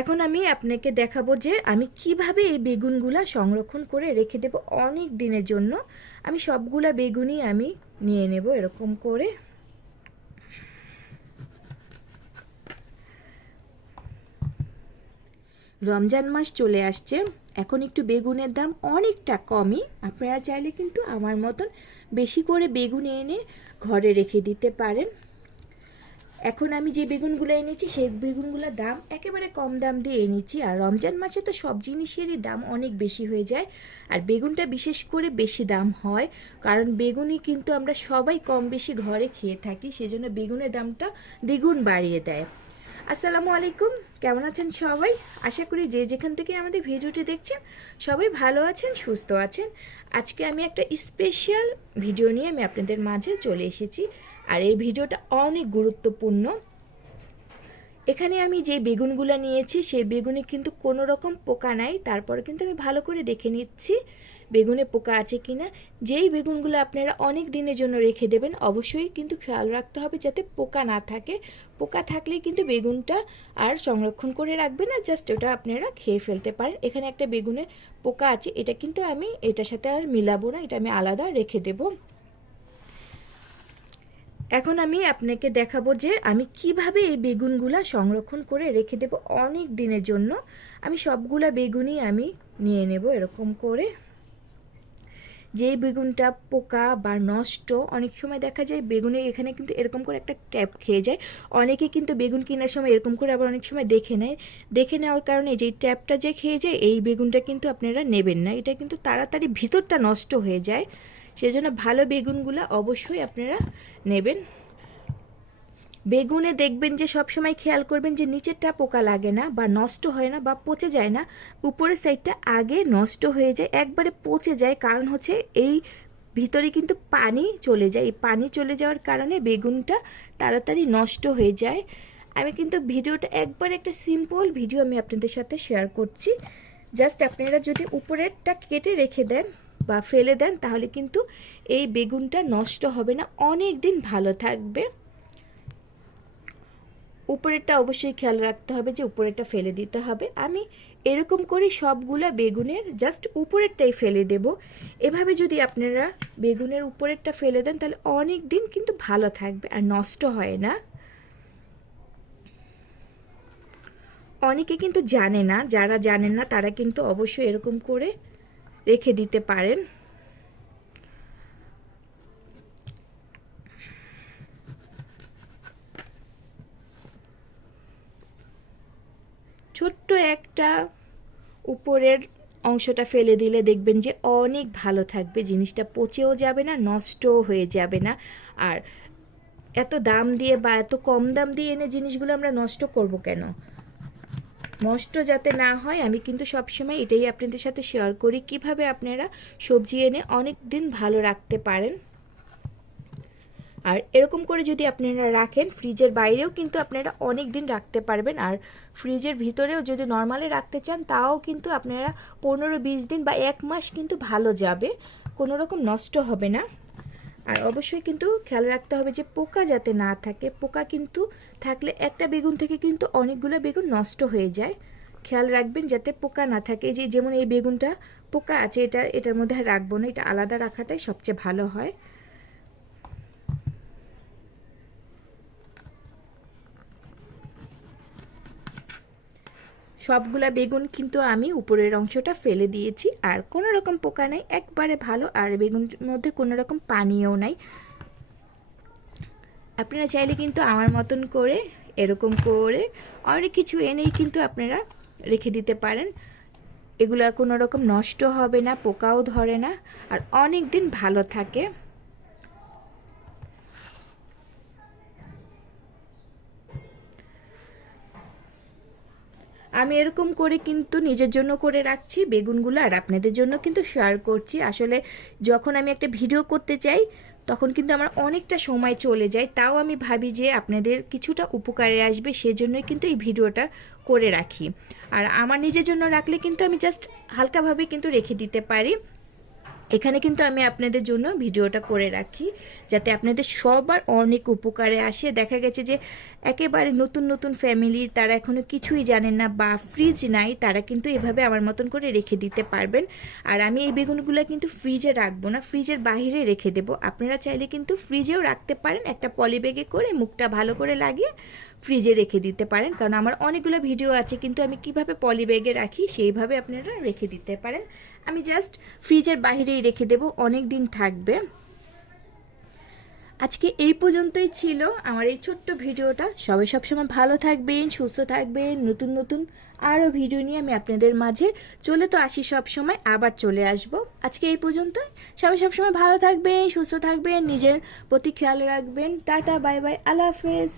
এখন আমি আপনাকে দেখাবো যে আমি কীভাবে এই বেগুনগুলা সংরক্ষণ করে রেখে দেব অনেক দিনের জন্য। আমি সবগুলা বেগুনই আমি নিয়ে নেব এরকম করে। রমজান মাস চলে আসছে। এখন একটু বেগুনের দাম অনেকটা কমই। আপনারা চাইলে কিন্তু আমার মতন বেশি করে বেগুন এনে ঘরে রেখে দিতে পারেন। এখন আমি যে বেগুনগুলো এনেছি, সেই বেগুনগুলোর দাম একেবারে কম দাম দিয়ে এনেছি। আর রমজান মাসে তো সব জিনিসেরই দাম অনেক বেশি হয়ে যায়। আর বেগুনটা বিশেষ করে বেশি দাম হয়, কারণ বেগুনই কিন্তু আমরা সবাই কম বেশি ঘরে খেয়ে থাকি, সেজন্য বেগুনের দামটা দ্বিগুণ বাড়িয়ে দেয়। আসসালামু আলাইকুম, কেমন আছেন সবাই? আশা করি যে যেখান থেকে আমাদের ভিডিওটি দেখছেন, সবাই ভালো আছেন, সুস্থ আছেন। আজকে আমি একটা স্পেশাল ভিডিও নিয়ে আমি আপনাদের মাঝে চলে এসেছি। আর এই ভিডিওটা অনেক গুরুত্বপূর্ণ। এখানে আমি যে বেগুনগুলো নিয়েছি, সেই বেগুনে কিন্তু কোনো রকম পোকা নাই। তারপরে কিন্তু আমি ভালো করে দেখে নিচ্ছি বেগুনে পোকা আছে কি না যেই বেগুনগুলো আপনারা অনেক দিনের জন্য রেখে দেবেন, অবশ্যই কিন্তু খেয়াল রাখতে হবে যাতে পোকা না থাকে। পোকা থাকলে কিন্তু বেগুনটা আর সংরক্ষণ করে রাখবে না, জাস্ট ওটা আপনারা খেয়ে ফেলতে পারেন। এখানে একটা বেগুনে পোকা আছে, এটা কিন্তু আমি এটার সাথে আর মিলাবো না, এটা আমি আলাদা রেখে দেবো। এখন আমি আপনাকে দেখাবো যে আমি কীভাবে এই বেগুনগুলা সংরক্ষণ করে রেখে দেব অনেক দিনের জন্য। আমি সবগুলা বেগুনই আমি নিয়ে নেব এরকম করে। যেই বেগুনটা পোকা বা নষ্ট, অনেক সময় দেখা যায় বেগুনের এখানে কিন্তু এরকম করে একটা ট্যাপ খেয়ে যায়। অনেকে কিন্তু বেগুন কেনার সময় এরকম করে আবার অনেক সময় দেখে নেয়। দেখে নেওয়ার কারণে যে ট্যাপটা যে খেয়ে যায়, এই বেগুনটা কিন্তু আপনারা নেবেন না। এটা কিন্তু তাড়াতাড়ি ভিতরটা নষ্ট হয়ে যায়। সেজন্য ভালো বেগুনগুলো অবশ্যই আপনারা নেবেন। বেগুনে দেখবেন যে সবসময় খেয়াল করবেন যে নিচেরটা পোকা লাগে না বা নষ্ট হয় না বা পচে যায় না, উপরের সাইডটা আগে নষ্ট হয়ে যায়, একবারে পচে যায়। কারণ হচ্ছে এই ভিতরে কিন্তু পানি চলে যায়। এই পানি চলে যাওয়ার কারণে বেগুনটা তাড়াতাড়ি নষ্ট হয়ে যায়। আমি কিন্তু ভিডিওটা একবার একটা সিম্পল ভিডিও আমি আপনাদের সাথে শেয়ার করছি। জাস্ট আপনারা যদি উপরেরটা কেটে রেখে দেন বা ফেলে দেন, তাহলে কিন্তু এই বেগুনটা নষ্ট হবে না। অনেক দিন ভালো থাকবে। উপরেরটা অবশ্যই খেয়াল রাখতে হবে যে উপরেরটা ফেলে দিতে হবে। আমি এরকম করে সবগুলা বেগুনের জাস্ট উপরেরটাই ফেলে দেব। এভাবে যদি আপনারা বেগুনের উপরেরটা ফেলে দেন, তাহলে অনেক দিন কিন্তু ভালো থাকবে আর নষ্ট হয় না। অনেকে কিন্তু জানে না, যারা জানেন না, তারা কিন্তু অবশ্যই এরকম করে রেখে দিতে পারেন। ছোট্ট একটা উপরের অংশটা ফেলে দিলে দেখবেন যে অনেক ভালো থাকবে, জিনিসটা পচেও যাবে না, নষ্টও হয়ে যাবে না। আর এত দাম দিয়ে বা এত কম দাম দিয়ে এনে জিনিসগুলো আমরা নষ্ট করব কেন? নষ্ট যাতে না হয়, আমি কিন্তু সবসময় এটাই আপনাদের সাথে শেয়ার করি, কীভাবে আপনারা সবজি এনে অনেক দিন ভালো রাখতে পারেন। আর এরকম করে যদি আপনারা রাখেন, ফ্রিজের বাইরেও কিন্তু আপনারা অনেক দিন রাখতে পারবেন। আর ফ্রিজের ভিতরেও যদি নর্মালি রাখতে চান, তাও কিন্তু আপনারা পনেরো বিশ দিন বা এক মাস কিন্তু ভালো যাবে। কোনো রকম নষ্ট হবে না। আর অবশ্যই কিন্তু খেয়াল রাখতে হবে যে পোকা যাতে না থাকে। পোকা কিন্তু থাকলে একটা বেগুন থেকে কিন্তু অনেকগুলো বেগুন নষ্ট হয়ে যায়। খেয়াল রাখবেন যাতে পোকা না থাকে। যে যেমন এই বেগুনটা পোকা আছে, এটা, এটার মধ্যে রাখব না। এটা আলাদা রাখাটাই সবচেয়ে ভালো হয়। সবগুলা বেগুন কিন্তু আমি উপরের অংশটা ফেলে দিয়েছি, আর কোনো রকম পোকা নেই, একবারে ভালো, আর বেগুনের মধ্যে কোনো রকম পানিও নাই। আপনারা চাইলে কিন্তু আমার মতন করে, এরকম করে অনেক কিছু এনেই কিন্তু আপনারা রেখে দিতে পারেন। এগুলো কোনো রকম নষ্ট হবে না, পোকাও ধরে না, আর অনেক দিন ভালো থাকে। আমি এরকম করে কিন্তু নিজের জন্য করে রাখছি, বেগুনগুলো আর আপনাদের জন্য কিন্তু শেয়ার করছি। আসলে যখন আমি একটা ভিডিও করতে চাই, তখন কিন্তু আমার অনেকটা সময় চলে যায়। তাও আমি ভাবি যে আপনাদের কিছুটা উপকারে আসবে, সেজন্যই কিন্তু এই ভিডিওটা করে রাখি। আর আমার নিজের জন্য রাখলে কিন্তু আমি জাস্ট হালকাভাবে কিন্তু রেখে দিতে পারি। এখানে কিন্তু আমি আপনাদের জন্য ভিডিওটা করে রাখি, যাতে আপনাদের সবার অনেক উপকারে আসে। দেখা গেছে যে একেবারে নতুন নতুন ফ্যামিলি তারা এখনও কিছুই জানেন না বা ফ্রিজ নাই, তারা কিন্তু এভাবে আমার মতন করে রেখে দিতে পারবেন। আর আমি এই বেগুনগুলো কিন্তু ফ্রিজে রাখব না ফ্রিজের বাইরে রেখে দেব। আপনারা চাইলে কিন্তু ফ্রিজেও রাখতে পারেন, একটা পলিব্যাগে করে মুখটা ভালো করে লাগিয়ে ফ্রিজে রেখে দিতে পারেন। কারণ আমার অনেকগুলো ভিডিও আছে, কিন্তু আমি কীভাবে পলিব্যাগে রাখি সেইভাবে আপনারা রেখে দিতে পারেন। আমি জাস্ট ফ্রিজের বাইরেই রেখে দেব অনেক দিন থাকবে। আজকে এই পর্যন্তই ছিল আমার এই ছোট্ট ভিডিওটা সবাই সবসময় ভালো থাকবেন, সুস্থ থাকবেন, নতুন নতুন আরও ভিডিও নিয়ে আমি আপনাদের মাঝে চলে তো আসি সব সময় আবার চলে আসব। আজকে এই পর্যন্তই। সবাই সবসময় ভালো থাকবেন, সুস্থ থাকবেন, নিজের প্রতি খেয়াল রাখবেন। টাটা, বাই বাই, আল্লাহ হাফেজ।